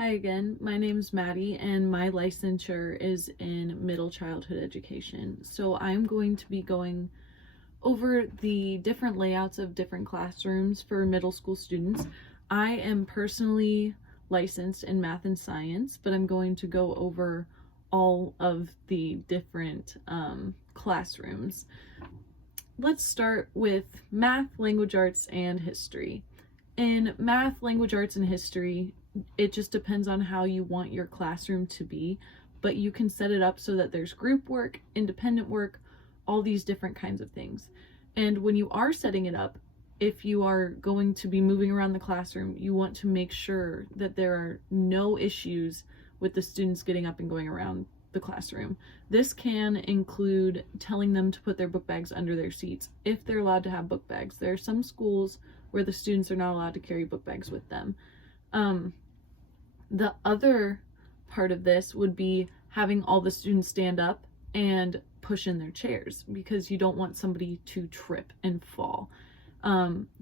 Hi again, my name's Maddie and my licensure is in middle childhood education. So I'm going to be going over the different layouts of different classrooms for middle school students. I am personally licensed in math and science, but I'm going to go over all of the different classrooms. Let's start with math, language arts, and history. In math, language arts, and history, it just depends on how you want your classroom to be, but you can set it up so that there's group work, independent work, all these different kinds of things. And when you are setting it up, if you are going to be moving around the classroom, you want to make sure that there are no issues with the students getting up and going around the classroom. This can include telling them to put their book bags under their seats if they're allowed to have book bags. There are some schools where the students are not allowed to carry book bags with them. The other part of this would be having all the students stand up and push in their chairs because you don't want somebody to trip and fall.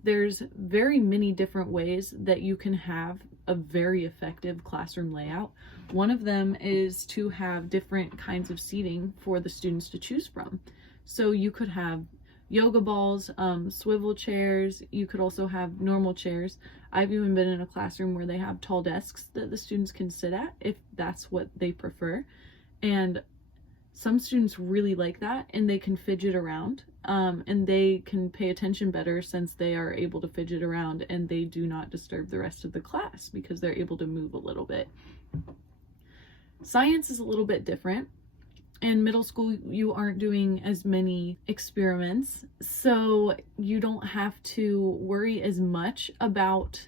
There's very many different ways that you can have a very effective classroom layout. One of them is to have different kinds of seating for the students to choose from. So you could have yoga balls, swivel chairs. You could also have normal chairs. I've even been in a classroom where they have tall desks that the students can sit at if that's what they prefer. And some students really like that, and they can fidget around, and they can pay attention better since they are able to fidget around and they do not disturb the rest of the class because they're able to move a little bit. Science is a little bit different. In middle school, you aren't doing as many experiments, so you don't have to worry as much about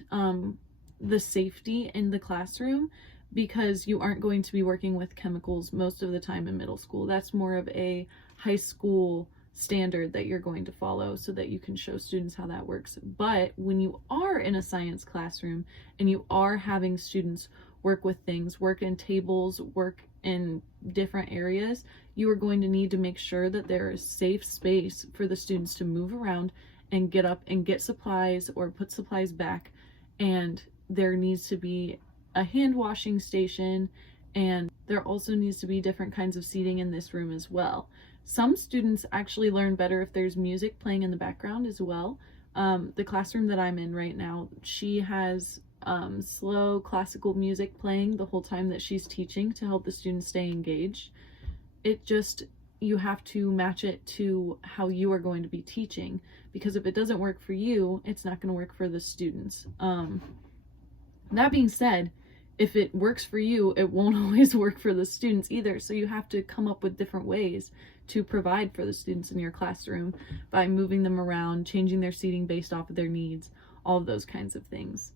the safety in the classroom because you aren't going to be working with chemicals most of the time in middle school. That's more of a high school standard that you're going to follow so that you can show students how that works. But when you are in a science classroom and you are having students work with things, work in tables, work in different areas, you are going to need to make sure that there is safe space for the students to move around and get up and get supplies or put supplies back. And there needs to be a hand washing station, and there also needs to be different kinds of seating in this room as well. Some students actually learn better if there's music playing in the background as well. The classroom that I'm in right now, she has slow classical music playing the whole time that she's teaching to help the students stay engaged. You have to match it to how you are going to be teaching, because if it doesn't work for you, it's not going to work for the students. That being said, if it works for you, it won't always work for the students either. So you have to come up with different ways to provide for the students in your classroom by moving them around, changing their seating based off of their needs, all of those kinds of things.